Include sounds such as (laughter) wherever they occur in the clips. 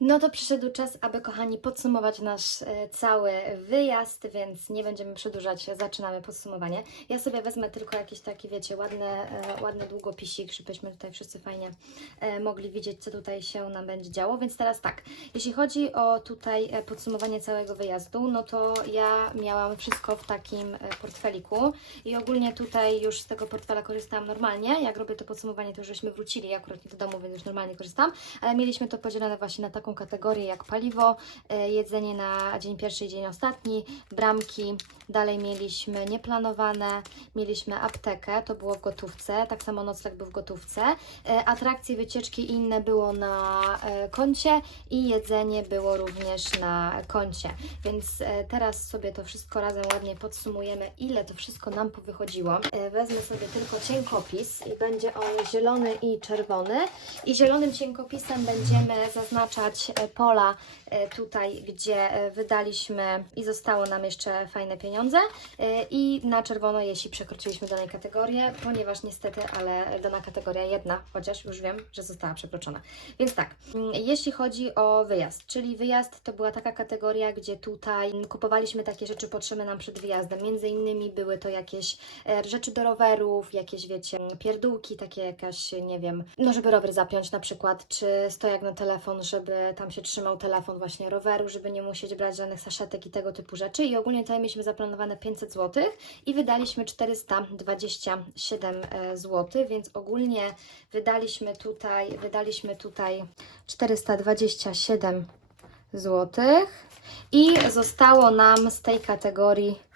No to przyszedł czas, aby kochani podsumować nasz e, cały wyjazd, więc nie będziemy przedłużać, zaczynamy podsumowanie. Ja sobie wezmę tylko jakiś taki, wiecie, ładny, e, ładny długopisik, żebyśmy tutaj wszyscy fajnie e, mogli widzieć, co tutaj się nam będzie działo. Więc teraz tak, jeśli chodzi o tutaj podsumowanie całego wyjazdu, no to ja miałam wszystko w takim portfeliku i ogólnie tutaj już z tego portfela korzystałam normalnie. Jak robię to podsumowanie, to już żeśmy wrócili akurat do domu, więc już normalnie korzystam, ale mieliśmy to podzielone właśnie na taką kategorię jak paliwo, e, jedzenie na dzień pierwszy i dzień ostatni, bramki, dalej mieliśmy nieplanowane, mieliśmy aptekę, to było w gotówce, tak samo nocleg był w gotówce, e, atrakcje, wycieczki i inne było na e, koncie i jedzenie było również na koncie, więc e, teraz sobie to wszystko razem ładnie podsumujemy, ile to wszystko nam powychodziło. Wezmę sobie tylko cienkopis i będzie on zielony i czerwony. I zielonym cienkopisem będziemy zaznaczać pola tutaj, gdzie wydaliśmy i zostało nam jeszcze fajne pieniądze e, i na czerwono, jeśli przekroczyliśmy danej kategorię, ponieważ niestety, ale dana kategoria jedna, chociaż już wiem, że została przekroczona. Więc tak, mm, jeśli chodzi o wyjazd, czyli wyjazd to była taka kategoria, gdzie tutaj kupowaliśmy takie rzeczy potrzebne nam przed wyjazdem. Między innymi były to jakieś e, rzeczy do rowerów, jakieś wiecie, pierdółki, takie jakaś, nie wiem, no żeby rower zapiąć na przykład, czy stojak na telefon, żeby tam się trzymał telefon właśnie roweru, żeby nie musieć brać żadnych saszetek i tego typu rzeczy. I ogólnie tutaj mieliśmy zaplanowane 500 zł i wydaliśmy 427 zł, więc ogólnie wydaliśmy tutaj, wydaliśmy tutaj 427 zł i zostało nam z tej kategorii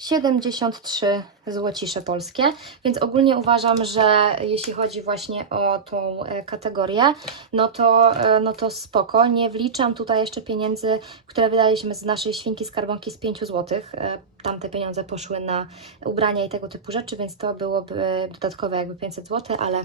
73 złocisze polskie, więc ogólnie uważam, że jeśli chodzi właśnie o tą e, kategorię, no to, e, no to spoko. Nie wliczam tutaj jeszcze pieniędzy, które wydaliśmy z naszej świnki skarbonki z 5 zł. Tamte pieniądze poszły na ubrania i tego typu rzeczy, więc to byłoby dodatkowe jakby 500 zł, ale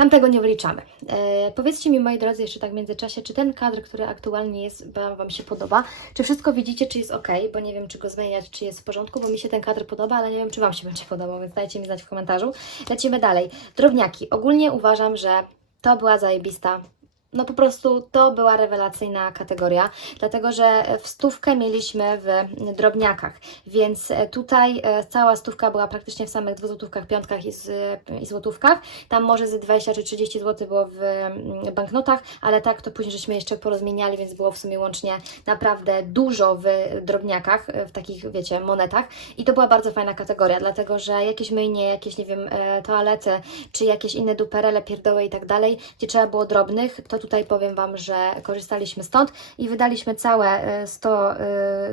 Tamtego nie wliczamy. E, powiedzcie mi, moi drodzy, jeszcze tak w międzyczasie, czy ten kadr, który aktualnie jest, Wam Wam się podoba? Czy wszystko widzicie, czy jest ok? Bo nie wiem, czy go zmieniać, czy jest w porządku, bo mi się ten kadr podoba, ale nie wiem, czy Wam się (laughs) będzie podobał, więc dajcie mi znać w komentarzu. Lecimy dalej. Drobniaki. Ogólnie uważam, że to była zajebista no po prostu to była rewelacyjna kategoria, dlatego że w stówkę mieliśmy w drobniakach, więc tutaj e, cała stówka była praktycznie w samych dwuzłotówkach, piątkach i, z, i złotówkach. Tam może z 20 czy 30 zł było w mm, banknotach, ale tak to później żeśmy jeszcze porozmieniali, więc było w sumie łącznie naprawdę dużo w drobniakach, e, w takich wiecie, monetach i to była bardzo fajna kategoria, dlatego że jakieś myjnie, jakieś nie wiem, e, toalety, czy jakieś inne duperele, pierdoły i tak dalej, gdzie trzeba było drobnych, to tutaj powiem Wam, że korzystaliśmy stąd i wydaliśmy całe e, 100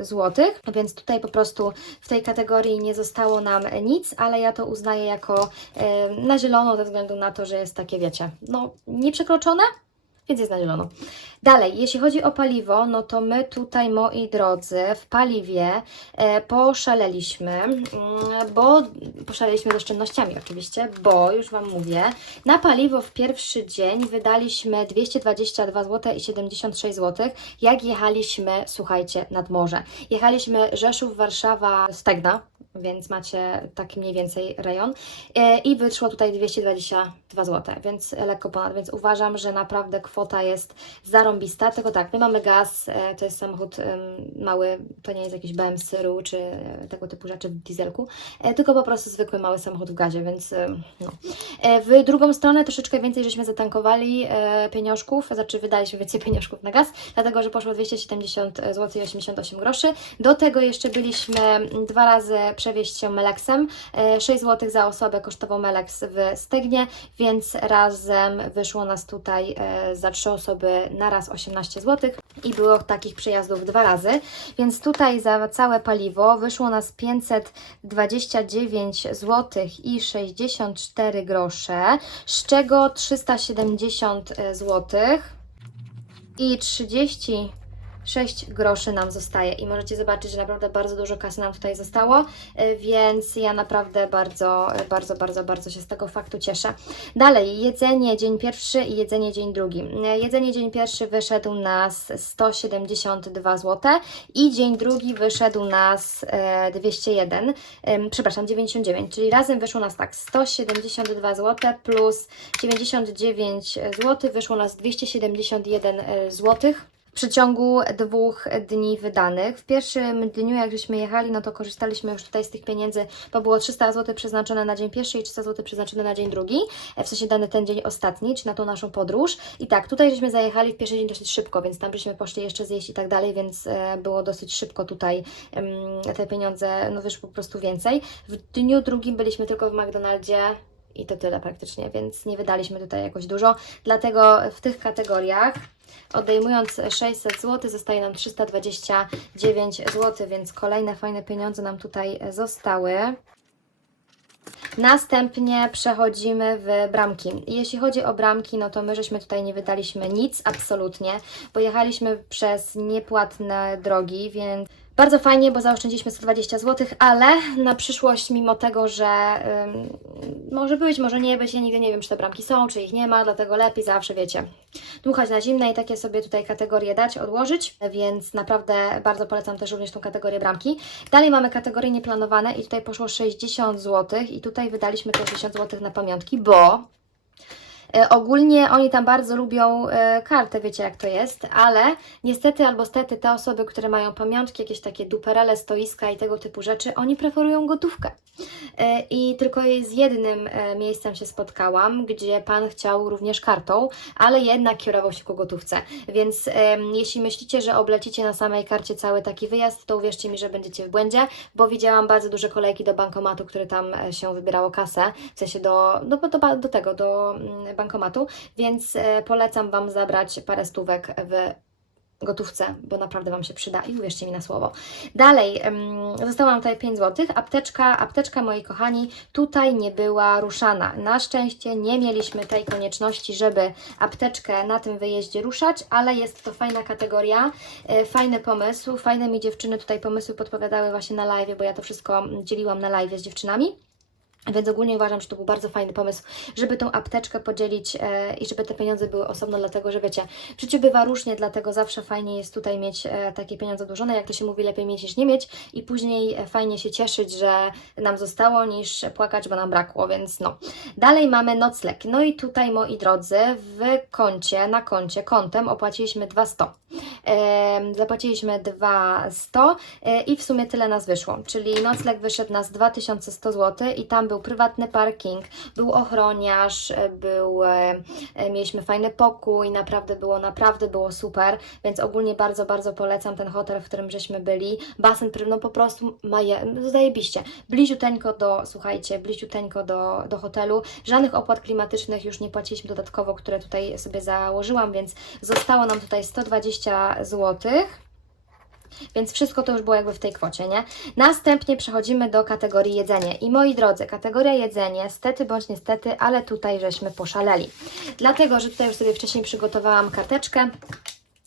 zł, więc tutaj po prostu w tej kategorii nie zostało nam nic, ale ja to uznaję jako e, na zielono ze względu na to, że jest takie, wiecie, no nieprzekroczone, więc jest na zielono. Dalej, jeśli chodzi o paliwo, no to my tutaj, moi drodzy, w paliwie e, poszaleliśmy, mm, bo poszaleliśmy z oszczędnościami oczywiście, bo już Wam mówię, na paliwo w pierwszy dzień wydaliśmy 222 zł i 76 zł, jak jechaliśmy, słuchajcie, nad morze. Jechaliśmy Rzeszów, Warszawa, Stegna, więc macie taki mniej więcej rejon e, i wyszło tutaj 222 zł, więc lekko ponad, więc uważam, że naprawdę kwota jest zarąbista, tylko tak, my mamy gaz, e, to jest samochód mały, to nie jest jakiś BMW Syru czy e, tego typu rzeczy w dieselku, tylko po prostu zwykły mały samochód w gazie, więc no. W drugą stronę troszeczkę więcej żeśmy zatankowali pieniążków, znaczy wydaliśmy więcej (laughs) pieniążków na gaz, dlatego że poszło 270 zł i 88 groszy. Do tego jeszcze byliśmy dwa razy przewieźć się Meleksem. E, 6 zł za osobę kosztował Meleks w Stegnie, więc razem wyszło nas tutaj e, za trzy osoby na raz 18 zł i było takich przejazdów dwa razy, więc tutaj za całe paliwo wyszło nas 529 zł i 64 grosze, z czego 370 zł i 30 6 groszy nam zostaje i możecie zobaczyć, że naprawdę bardzo dużo kasy nam tutaj zostało, e, więc ja naprawdę bardzo, e, bardzo, bardzo, bardzo się z tego faktu cieszę. Dalej, jedzenie dzień pierwszy i jedzenie dzień drugi. E, Jedzenie dzień pierwszy wyszedł nas 172 zł i dzień drugi wyszedł nas e, 201, em, przepraszam, 99, czyli razem wyszło nas tak 172 zł plus 99 zł, wyszło nas 271 zł. Przeciągu dwóch dni wydanych. W pierwszym dniu, jak żeśmy jechali, no to korzystaliśmy już tutaj z tych pieniędzy, bo było 300 zł przeznaczone na dzień pierwszy i 300 zł przeznaczone na dzień drugi, e, w sensie dany ten dzień ostatni, czy na tą naszą podróż. I tak, tutaj żeśmy zajechali w pierwszy dzień dosyć szybko, więc tam żeśmy poszli jeszcze zjeść i tak dalej, więc e, było dosyć szybko tutaj te pieniądze, no wyszło po prostu więcej. W dniu drugim byliśmy tylko w McDonaldzie, i to tyle praktycznie, więc nie wydaliśmy tutaj jakoś dużo. Dlatego w tych kategoriach, odejmując 600 zł, zostaje nam 329 zł, więc kolejne fajne pieniądze nam tutaj zostały. Następnie przechodzimy w bramki. Jeśli chodzi o bramki, no to my żeśmy tutaj nie wydaliśmy nic, absolutnie, bo jechaliśmy przez niepłatne drogi, więc bardzo fajnie, bo zaoszczędziliśmy 120 zł, ale na przyszłość, mimo tego, że ym, może być, może nie być, ja nigdy nie wiem, czy te bramki są, czy ich nie ma, dlatego lepiej zawsze, wiecie, dmuchać na zimne i takie sobie tutaj kategorie dać, odłożyć, więc naprawdę bardzo polecam też również tą kategorię bramki. Dalej mamy kategorie nieplanowane i tutaj poszło 60 zł i tutaj wydaliśmy te 60 zł na pamiątki, bo Ogólnie oni tam bardzo lubią e, kartę, wiecie jak to jest, ale niestety albo stety te osoby, które mają pamiątki, jakieś takie duperele, stoiska i tego typu rzeczy, oni preferują gotówkę. E, I tylko z jednym e, miejscem się spotkałam, gdzie pan chciał również kartą, ale jednak kierował się ku gotówce. Więc jeśli myślicie, że oblecicie na samej karcie cały taki wyjazd, to uwierzcie mi, że będziecie w błędzie, bo widziałam bardzo duże kolejki do bankomatu, który tam e, się wybierało kasę, w sensie do, do, do, ba- do tego, do mm, bankomatu, więc e, polecam Wam zabrać parę stówek w gotówce, bo naprawdę Wam się przyda i uwierzcie mi na słowo. Dalej, zostało nam tutaj 5 zł. Apteczka, apteczka, moi kochani, tutaj nie była ruszana. Na szczęście nie mieliśmy tej konieczności, żeby apteczkę na tym wyjeździe ruszać, ale jest to fajna kategoria, e, fajny pomysł. Fajne mi dziewczyny tutaj pomysły podpowiadały właśnie na live, bo ja to wszystko dzieliłam na live z dziewczynami. Więc ogólnie uważam, że to był bardzo fajny pomysł, żeby tą apteczkę podzielić e, i żeby te pieniądze były osobno, dlatego że wiecie, w życiu bywa różnie, dlatego zawsze fajnie jest tutaj mieć e, takie pieniądze odłożone, jak to się mówi, lepiej mieć niż nie mieć i później e, fajnie się cieszyć, że nam zostało, niż płakać, bo nam brakło, więc no. Dalej mamy nocleg. No i tutaj, moi drodzy, w koncie, na koncie, kontem opłaciliśmy 200. E, zapłaciliśmy 200 e, i w sumie tyle nas wyszło, czyli nocleg wyszedł nas 2100 zł i tam był prywatny parking, był ochroniarz, e, był, e, e, mieliśmy fajny pokój, naprawdę było, naprawdę było super, więc ogólnie bardzo, bardzo polecam ten hotel, w którym żeśmy byli. Basen, no po prostu ma je, no zajebiście. Bliziuteńko do, słuchajcie, bliziuteńko do, do hotelu. Żadnych opłat klimatycznych już nie płaciliśmy dodatkowo, które tutaj sobie założyłam, więc zostało nam tutaj 120 złotych. Więc wszystko to już było jakby w tej kwocie, nie? Następnie przechodzimy do kategorii jedzenie. I moi drodzy, kategoria jedzenie, stety bądź niestety, ale tutaj żeśmy poszaleli. Dlatego, że tutaj już sobie wcześniej przygotowałam karteczkę.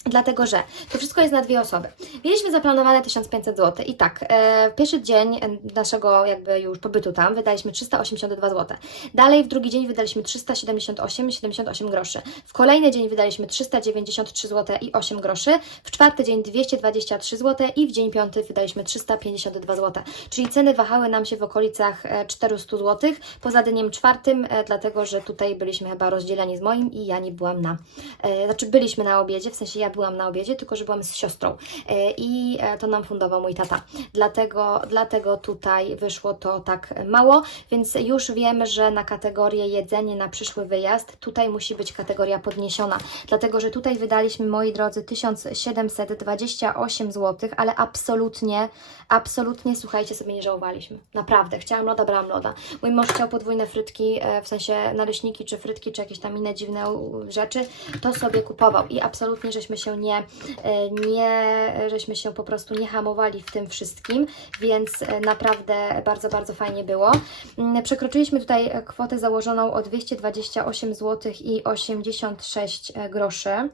Dlatego, że to wszystko jest na dwie osoby. Mieliśmy zaplanowane 1500 zł i tak, e, w pierwszy dzień e, naszego jakby już pobytu tam wydaliśmy 382 zł. Dalej w drugi dzień wydaliśmy 378,78 groszy. W kolejny dzień wydaliśmy 393 zł i 8 groszy. W czwarty dzień 223 zł i w dzień piąty wydaliśmy 352 zł. Czyli ceny wahały nam się w okolicach e, 400 zł. Poza dniem czwartym, e, dlatego, że tutaj byliśmy chyba rozdzieleni z moim i ja nie byłam na, e, znaczy byliśmy na obiedzie, w sensie ja byłam na obiedzie, tylko że byłam z siostrą e, i e, to nam fundował mój tata. Dlatego, dlatego tutaj wyszło to tak mało, więc już wiemy, że na kategorię jedzenie na przyszły wyjazd tutaj musi być kategoria podniesiona, dlatego że tutaj wydaliśmy, moi drodzy, 1728 zł, ale absolutnie, absolutnie, słuchajcie, sobie nie żałowaliśmy. Naprawdę, chciałam loda, brałam loda. Mój mąż chciał podwójne frytki, e, w sensie naleśniki, czy frytki, czy jakieś tam inne dziwne rzeczy, to sobie kupował i absolutnie żeśmy się nie, e, nie, żeśmy się po prostu nie hamowali w tym wszystkim, więc e, naprawdę bardzo, bardzo fajnie było. Mm, Przekroczyliśmy tutaj e, kwotę założoną o 228 zł i 86 groszy.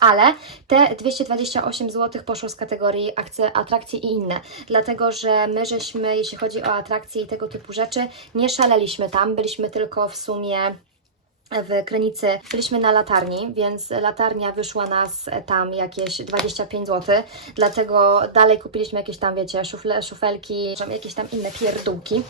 Ale te 228 zł poszło z kategorii akcje, atrakcje i inne, dlatego że my żeśmy, jeśli chodzi o atrakcje i tego typu rzeczy, nie szaleliśmy tam, byliśmy tylko w sumie w Krynicy byliśmy na latarni, więc latarnia wyszła nas tam jakieś 25 zł, dlatego dalej kupiliśmy jakieś tam, wiecie, szufle, szufelki, jakieś tam inne pierdółki.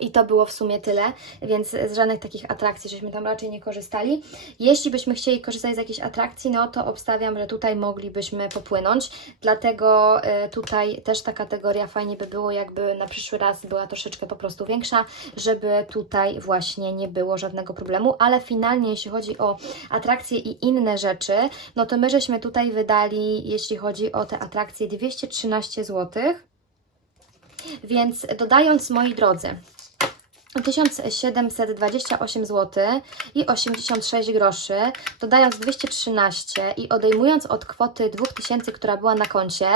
I to było w sumie tyle, więc z żadnych takich atrakcji żeśmy tam raczej nie korzystali. Jeśli byśmy chcieli korzystać z jakiejś atrakcji, no to obstawiam, że tutaj moglibyśmy popłynąć. Dlatego y, tutaj też ta kategoria fajnie by było, jakby na przyszły raz była troszeczkę po prostu większa, żeby tutaj właśnie nie było żadnego problemu. Ale finalnie, jeśli chodzi o atrakcje i inne rzeczy, no to my żeśmy tutaj wydali, jeśli chodzi o te atrakcje, 213 złotych. Więc dodając, moi drodzy, 1728 zł i 86 groszy, dodając 213 i odejmując od kwoty 2000, która była na koncie,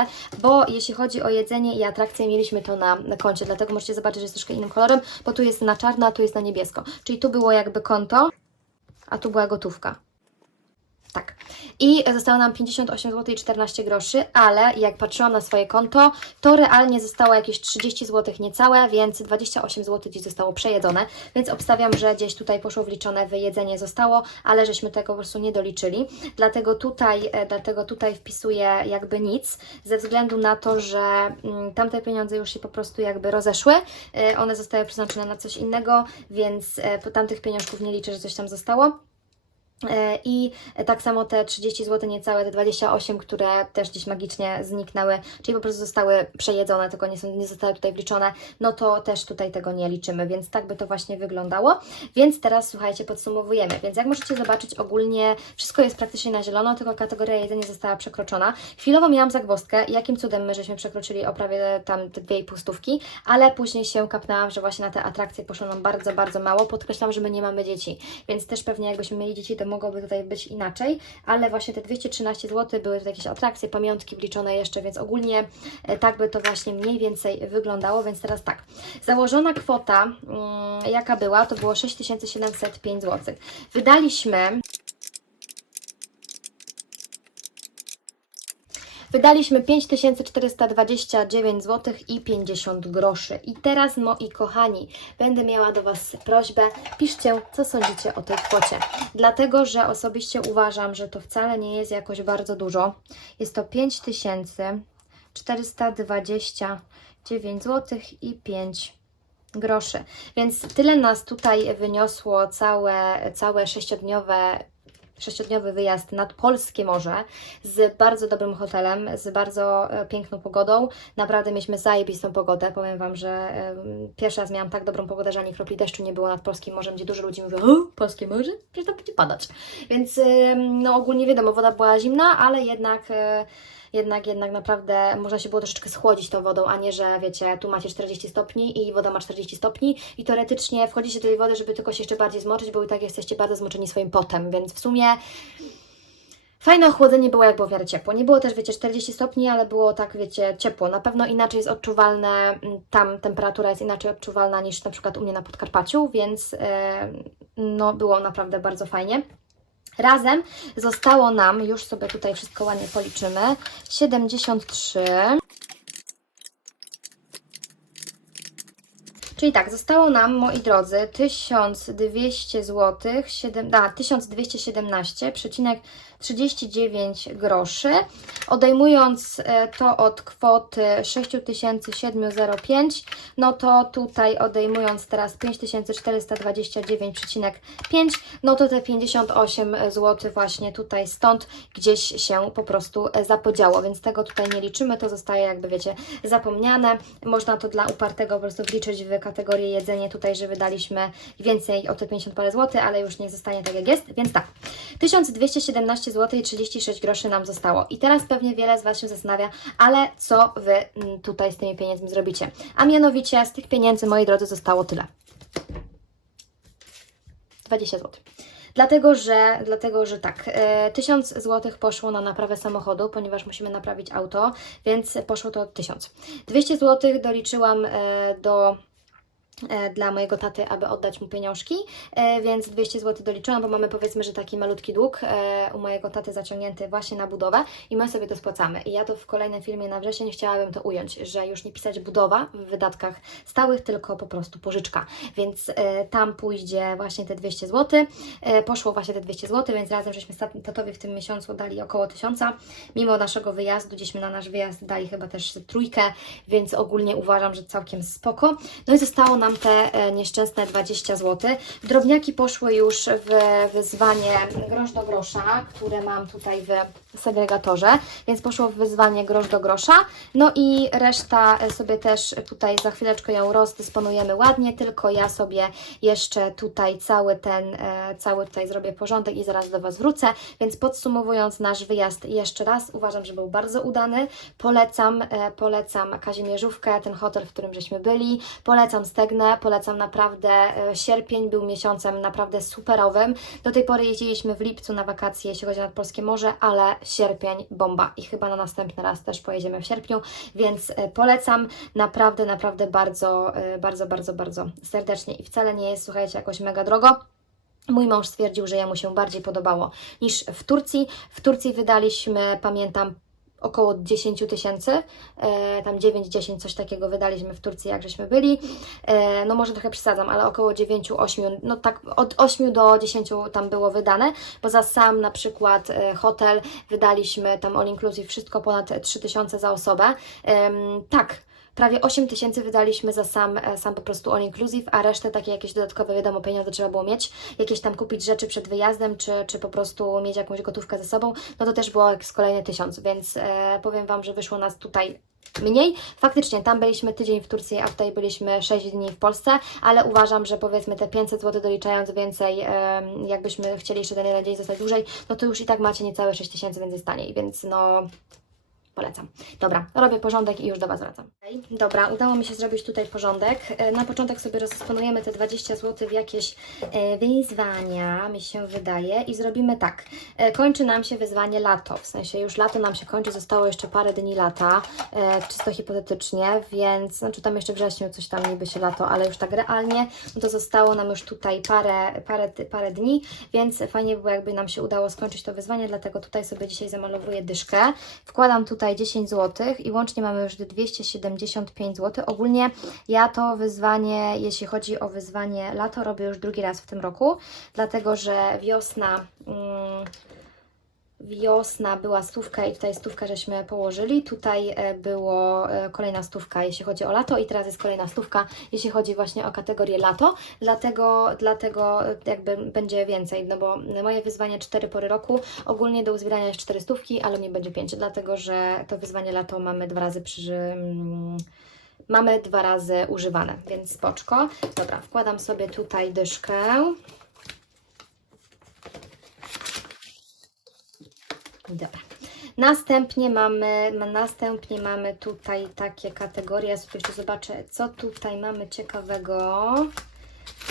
bo jeśli chodzi o jedzenie i atrakcje, mieliśmy to na, na koncie, dlatego możecie zobaczyć, że jest troszkę innym kolorem, bo tu jest na czarno, a tu jest na niebiesko. Czyli tu było jakby konto, a tu była gotówka. Tak. I zostało nam 58 zł i 14 groszy, ale jak patrzyłam na swoje konto, to realnie zostało jakieś 30 zł niecałe, więc 28 zł gdzieś zostało przejedzone, więc obstawiam, że gdzieś tutaj poszło wliczone wyjedzenie zostało, ale żeśmy tego po prostu nie doliczyli. Dlatego tutaj, e, dlatego tutaj wpisuję jakby nic, ze względu na to, że mm, tamte pieniądze już się po prostu jakby rozeszły, e, one zostały przeznaczone na coś innego, więc e, po tamtych pieniążków nie liczę, że coś tam zostało. E, I tak samo te 30 zł, niecałe te 28, które też gdzieś magicznie zniknęły, czyli po prostu zostały przejedzone, tylko nie, są, nie zostały tutaj wliczone, no to też tutaj tego nie liczymy, więc tak by to właśnie wyglądało. Więc teraz słuchajcie, podsumowujemy. Więc jak możecie zobaczyć, ogólnie wszystko jest praktycznie na zielono, tylko kategoria jedzenie została przekroczona. Chwilowo miałam zagwozdkę, jakim cudem my żeśmy przekroczyli o prawie tam te dwie i pół stówki, ale później się kapnęłam, że właśnie na te atrakcje poszło nam bardzo, bardzo mało. Podkreślam, że my nie mamy dzieci, więc też pewnie jakbyśmy mieli dzieci, to mogłoby tutaj być inaczej, ale właśnie te 213 zł były tutaj jakieś atrakcje, pamiątki wliczone jeszcze, więc ogólnie e, tak by to właśnie mniej więcej wyglądało, więc teraz tak. Założona kwota, mm, jaka była, to było 6705 zł. Wydaliśmy Wydaliśmy 5429 zł i 50 groszy. I teraz, moi kochani, będę miała do Was prośbę, piszcie, co sądzicie o tej kwocie. Dlatego, że osobiście uważam, że to wcale nie jest jakoś bardzo dużo. Jest to 5429 zł i 5 groszy. Więc tyle nas tutaj wyniosło całe, całe sześciodniowe sześciodniowy wyjazd nad polskie morze z bardzo dobrym hotelem, z bardzo e, piękną pogodą. Naprawdę mieliśmy zajebistą pogodę. Powiem Wam, że e, pierwszy raz miałam tak dobrą pogodę, że ani kropli deszczu nie było nad polskim morzem, gdzie dużo ludzi mówi, polskie morze? Przecież to będzie padać. Więc no ogólnie wiadomo, woda była zimna, ale jednak... E, jednak, jednak naprawdę można się było troszeczkę schłodzić tą wodą, a nie, że wiecie, tu macie 40 stopni i woda ma 40 stopni i teoretycznie wchodzicie do tej wody, żeby tylko się jeszcze bardziej zmoczyć, bo i tak jesteście bardzo zmoczeni swoim potem, więc w sumie Fajne ochłodzenie było, jak było w miarę ciepło. Nie było też, wiecie, 40 stopni, ale było tak, wiecie, ciepło. Na pewno inaczej jest odczuwalne, mm, tam temperatura jest inaczej odczuwalna niż na przykład u mnie na Podkarpaciu, więc yy, no było naprawdę bardzo fajnie. Razem zostało nam, już sobie tutaj wszystko ładnie policzymy, 73. Czyli tak, zostało nam, moi drodzy, 1200 zł, 7, a, 1217,39 groszy. Odejmując e, to od kwoty 6705, no to tutaj odejmując teraz 5429,5, no to te 58 zł właśnie tutaj stąd gdzieś się po prostu zapodziało, więc tego tutaj nie liczymy, to zostaje jakby wiecie zapomniane. Można to dla upartego po prostu wliczyć w kategorię jedzenie tutaj, że wydaliśmy więcej o te 50 parę złotych, ale już nie zostanie tak jak jest, więc tak. 1217 zł i 36 groszy nam zostało. I teraz pewnie wiele z Was się zastanawia, ale co Wy mm, tutaj z tymi pieniędzmi zrobicie? A mianowicie z tych pieniędzy, moi drodzy, zostało tyle. 20 zł. Dlatego, że, dlatego, że tak, e, 1000 zł poszło na naprawę samochodu, ponieważ musimy naprawić auto, więc poszło to 1000. 200 zł doliczyłam e, do e, dla mojego taty, aby oddać mu pieniążki, e, więc 200 zł doliczyłam, bo mamy powiedzmy, że taki malutki dług e, u mojego taty zaciągnięty właśnie na budowę i my sobie to spłacamy. I ja to w kolejnym filmie na wrzesień chciałabym to ująć, że już nie pisać budowa w wydatkach stałych, tylko po prostu pożyczka. Więc e, tam pójdzie właśnie te 200 zł. E, poszło właśnie te 200 zł, więc razem żeśmy tat- tatowi w tym miesiącu dali około 1000. Mimo naszego wyjazdu, gdzieśmy na nasz wyjazd dali chyba też trójkę, więc ogólnie uważam, że całkiem spoko. No i zostało nam te e, nieszczęsne 20 zł. Drobniaki poszły już w wyzwanie grosz do grosza, które mam tutaj w segregatorze, więc poszło w wyzwanie grosz do grosza. No i reszta e, sobie też tutaj za chwileczkę ją rozdysponujemy ładnie, tylko ja sobie jeszcze tutaj cały ten, e, cały tutaj zrobię porządek i zaraz do Was wrócę. Więc podsumowując nasz wyjazd jeszcze raz, uważam, że był bardzo udany. Polecam, polecam Kazimierzówkę, ten hotel, w którym żeśmy byli. Polecam Polecam naprawdę. e, Sierpień był miesiącem naprawdę superowym. Do tej pory jeździliśmy w lipcu na wakacje, jeśli chodzi o nadpolskie morze, ale sierpień bomba i chyba na następny raz też pojedziemy w sierpniu, więc e, polecam naprawdę, naprawdę bardzo, e, bardzo, bardzo, bardzo serdecznie i wcale nie jest, słuchajcie, jakoś mega drogo. Mój mąż stwierdził, że jemu się bardziej podobało niż w Turcji. W Turcji wydaliśmy, pamiętam, około 10 tysięcy, e, tam 9-10, coś takiego wydaliśmy w Turcji, jak żeśmy byli. E, no może trochę przesadzam, ale około 9-8, no tak od 8 do 10 tam było wydane, bo za sam na przykład e, hotel wydaliśmy tam all inclusive wszystko ponad 3 tysiące za osobę. Tak, prawie 8 tysięcy wydaliśmy za sam, e, sam po prostu all inclusive, a resztę takie jakieś dodatkowe, wiadomo, pieniądze trzeba było mieć, jakieś tam kupić rzeczy przed wyjazdem, czy, czy po prostu mieć jakąś gotówkę ze sobą, no to też było jak z kolejny tysiąc, więc e, powiem Wam, że wyszło nas tutaj mniej. Faktycznie, tam byliśmy tydzień w Turcji, a tutaj byliśmy 6 dni w Polsce, ale uważam, że powiedzmy te 500 zł doliczając więcej, em, jakbyśmy chcieli jeszcze ten jeden dzień zostać dłużej, no to już i tak macie niecałe 6 tysięcy, więc jest taniej, więc no polecam. Dobra, robię porządek i już do Was wracam. Dobra, udało mi się zrobić tutaj porządek. E, Na początek sobie rozdysponujemy te 20 zł w jakieś e, wyzwania, mi się wydaje, i zrobimy tak. E, Kończy nam się wyzwanie lato, w sensie już lato nam się kończy, zostało jeszcze parę dni lata, czysto hipotetycznie, więc, znaczy tam jeszcze wrześniu coś tam niby się lato, ale już tak realnie, no to zostało nam już tutaj parę, parę, parę dni, więc fajnie by było, jakby nam się udało skończyć to wyzwanie, dlatego tutaj sobie dzisiaj zamalowuję dyszkę. Wkładam tutaj 10 zł i łącznie mamy już 275 zł. Ogólnie ja to wyzwanie, jeśli chodzi o wyzwanie lato, robię już drugi raz w tym roku, dlatego że wiosna. Mm, Wiosna była stówka i tutaj stówkę żeśmy położyli. Tutaj e, było e, kolejna stówka, jeśli chodzi o lato i teraz jest kolejna stówka, jeśli chodzi właśnie o kategorię lato. Dlatego, dlatego e, jakby będzie więcej, no bo moje wyzwanie 4 pory roku, ogólnie do uzbierania jest 4 stówki, ale nie będzie 5, dlatego że to wyzwanie lato mamy dwa razy przy... mm, Mamy dwa razy używane, więc spoczko. Dobra, wkładam sobie tutaj dyszkę. Dobra. Następnie mamy, ma- następnie mamy tutaj takie kategorie. Ja sobie jeszcze zobaczę, co tutaj mamy ciekawego.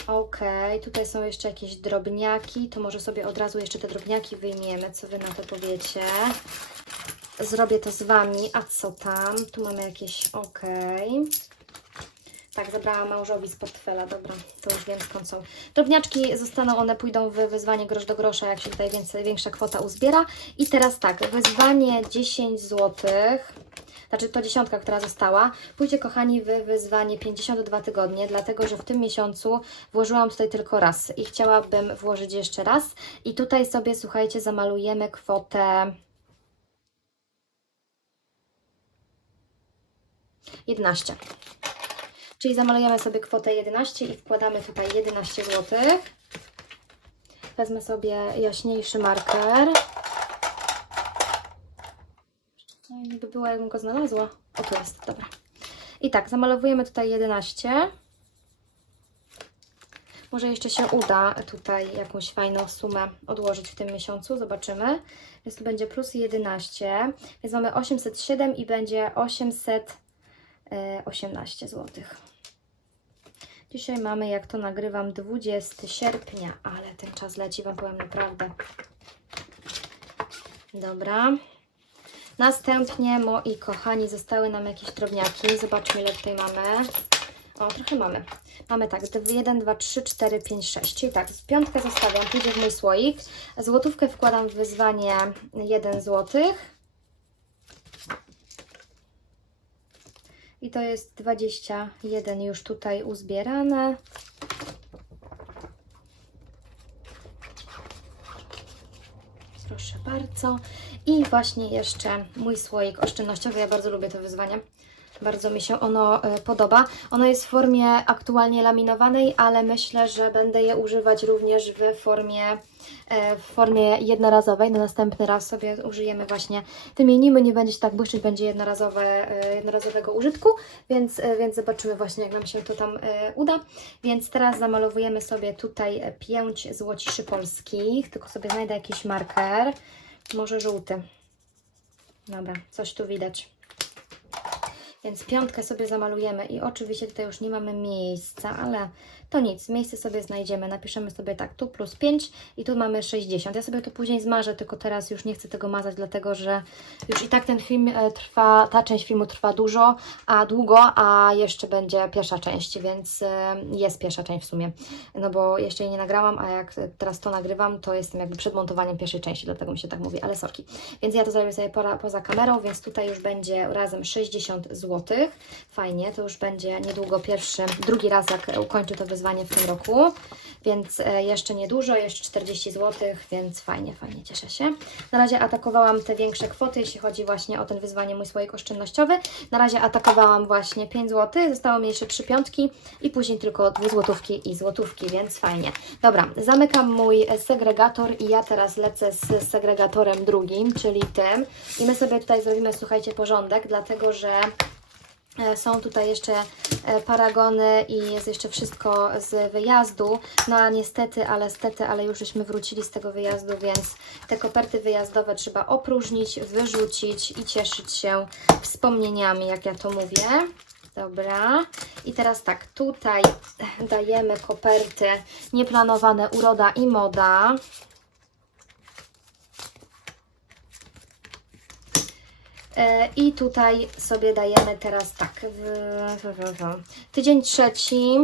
Ok, tutaj są jeszcze jakieś drobniaki. To może sobie od razu jeszcze te drobniaki wyjmiemy. Co Wy na to powiecie? Zrobię to z Wami. A co tam? Tu mamy jakieś ok. Tak, zabrałam małżowi z portfela, dobra, to już wiem skąd są. Drobniaczki zostaną, one pójdą w wyzwanie grosz do grosza, jak się tutaj więcej, większa kwota uzbiera. I teraz tak, wyzwanie 10 zł, znaczy to dziesiątka, która została, pójdzie kochani w wyzwanie 52 tygodnie, dlatego że w tym miesiącu włożyłam tutaj tylko raz i chciałabym włożyć jeszcze raz. I tutaj sobie, słuchajcie, zamalujemy kwotę 11. Czyli zamalujemy sobie kwotę 11 i wkładamy tutaj 11 zł. Wezmę sobie jaśniejszy marker. No i by było, jakbym go znalazła. O, jest, dobra. I tak, zamalowujemy tutaj 11. Może jeszcze się uda tutaj jakąś fajną sumę odłożyć w tym miesiącu, zobaczymy. Więc tu będzie plus 11, więc mamy 807 i będzie 818 zł. Dzisiaj mamy, jak to nagrywam, 20 sierpnia, ale ten czas leci, Wam powiem naprawdę. Dobra. Następnie, moi kochani, zostały nam jakieś drobniaki. Zobaczmy, ile tutaj mamy. O, trochę mamy. Mamy tak, 1, 2, 3, 4, 5, 6. Czyli tak, piątkę zostawiam, pójdzie w mój słoik. Złotówkę wkładam w wyzwanie 1 złotych. I to jest 21 już tutaj uzbierane. Proszę bardzo. I właśnie jeszcze mój słoik oszczędnościowy. Ja bardzo lubię to wyzwanie. Bardzo mi się ono e, podoba. Ono jest w formie aktualnie laminowanej, ale myślę, że będę je używać również w formie, e, w formie jednorazowej. Na następny raz sobie użyjemy właśnie, wymienimy, nie będzie tak błyszczyć, będzie jednorazowe, e, jednorazowego użytku, więc, więc zobaczymy właśnie, jak nam się to tam uda. Więc teraz zamalowujemy sobie tutaj e, pięć złociszy polskich, tylko sobie znajdę jakiś marker, może żółty. Dobra, coś tu widać. Więc piątkę sobie zamalujemy i oczywiście tutaj już nie mamy miejsca, ale to nic, miejsce sobie znajdziemy. Napiszemy sobie tak, tu plus 5 i tu mamy 60. Ja sobie to później zmarzę, tylko teraz już nie chcę tego mazać, dlatego że już i tak ten film e, trwa, ta część filmu trwa dużo, a długo, a jeszcze będzie pierwsza część, więc e, jest pierwsza część w sumie. No bo jeszcze jej nie nagrałam, a jak teraz to nagrywam, to jestem jakby przed montowaniem pierwszej części, dlatego mi się tak mówi, ale sorki. Więc ja to zrobię sobie poza kamerą, więc tutaj już będzie razem 60 zł. Fajnie, to już będzie niedługo pierwszy, drugi raz jak ukończę to wyzwanie w tym roku, więc e, jeszcze niedużo, jeszcze 40 zł, więc fajnie, fajnie, cieszę się. Na razie atakowałam te większe kwoty, jeśli chodzi właśnie o ten wyzwanie mój słoik oszczędnościowy. Na razie atakowałam właśnie 5 zł, zostało mi jeszcze 3 piątki i później tylko 2 złotówki i złotówki, więc fajnie. Dobra, zamykam mój segregator i ja teraz lecę z segregatorem drugim, czyli tym i my sobie tutaj zrobimy, słuchajcie, porządek, dlatego że E, Są tutaj jeszcze e, paragony i jest jeszcze wszystko z wyjazdu. No a niestety, ale stety, ale już żeśmy wrócili z tego wyjazdu, więc te koperty wyjazdowe trzeba opróżnić, wyrzucić i cieszyć się wspomnieniami, jak ja to mówię. Dobra. I teraz tak, tutaj dajemy koperty nieplanowane uroda i moda. I tutaj sobie dajemy teraz tak, tydzień trzeci,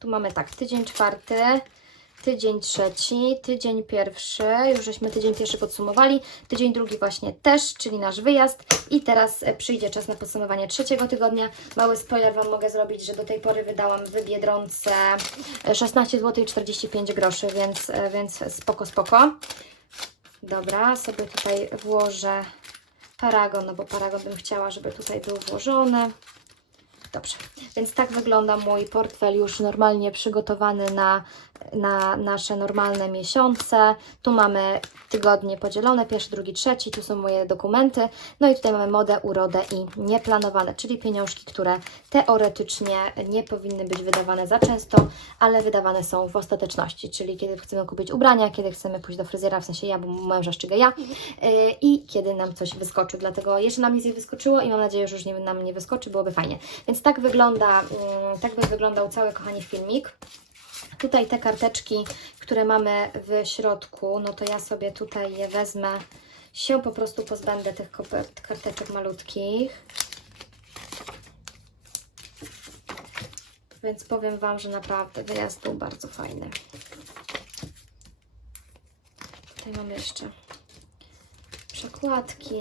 tu mamy tak, tydzień czwarty, tydzień trzeci, tydzień pierwszy, już żeśmy tydzień pierwszy podsumowali, tydzień drugi właśnie też, czyli nasz wyjazd. I teraz e, przyjdzie czas na podsumowanie trzeciego tygodnia. Mały spoiler Wam mogę zrobić, że do tej pory wydałam w Biedronce 16 zł i 45 groszy, więc, e, więc spoko, spoko. Dobra, sobie tutaj włożę paragon, no bo paragon bym chciała, żeby tutaj był włożony. Dobrze, więc tak wygląda mój portfel już normalnie przygotowany na, na nasze normalne miesiące. Tu mamy tygodnie podzielone, pierwszy, drugi, trzeci, tu są moje dokumenty. No i tutaj mamy modę, urodę i nieplanowane, czyli pieniążki, które teoretycznie nie powinny być wydawane za często, ale wydawane są w ostateczności, czyli kiedy chcemy kupić ubrania, kiedy chcemy pójść do fryzjera, w sensie ja, bo męża szczyga ja, yy, i kiedy nam coś wyskoczy. Dlatego jeszcze nam nic nie wyskoczyło i mam nadzieję, że już nie, nam nie wyskoczy, byłoby fajnie. Więc tak wygląda, mm, tak by wyglądał cały, kochani, filmik. Tutaj te karteczki, które mamy w środku, no to ja sobie tutaj je wezmę, się po prostu pozbędę tych karteczek malutkich. Więc powiem Wam, że naprawdę wyjazd był bardzo fajny. Tutaj mamy jeszcze przekładki.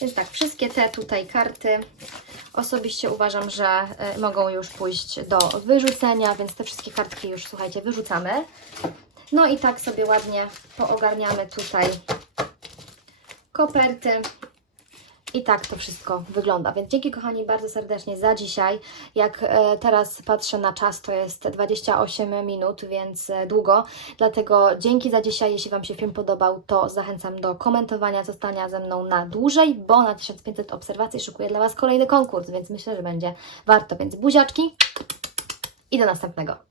Więc tak, wszystkie te tutaj karty osobiście uważam, że y, mogą już pójść do wyrzucenia, więc te wszystkie kartki już, słuchajcie, wyrzucamy. No i tak sobie ładnie poogarniamy tutaj koperty. I tak to wszystko wygląda. Więc dzięki kochani bardzo serdecznie za dzisiaj. Jak e, teraz patrzę na czas, to jest 28 minut, więc e, długo. Dlatego dzięki za dzisiaj. Jeśli Wam się film podobał, to zachęcam do komentowania, zostania ze mną na dłużej, bo na 1500 obserwacji szykuję dla Was kolejny konkurs, więc myślę, że będzie warto. Więc buziaczki i do następnego.